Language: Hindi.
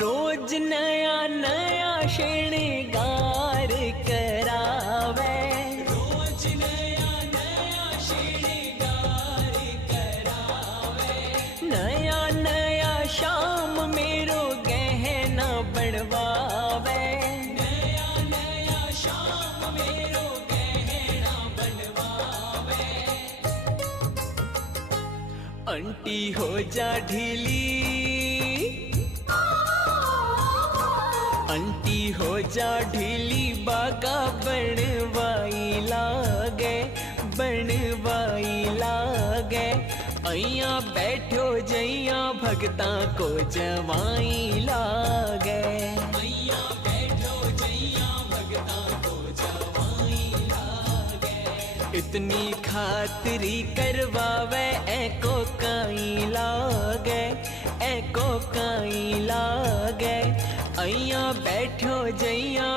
रोज नया नया श्रृंगार करावे, रोज नया नया श्रृंगार करावे, नया नया शाम मेरो गहना बनवावे, नया नया शाम मेरो गहना बनवावे। आंटी हो जा ढीली, आंटी हो जा ढीली, बागा बनवाई लागे, बनवाई लागे। अइया बैठो जइया भगता को जवाई लागे, मैया बैठो जैया भगता को जवाई लागे। इतनी खातिरी करवावे एको काई लागे, एको काई लागे। अइया बैठो जइया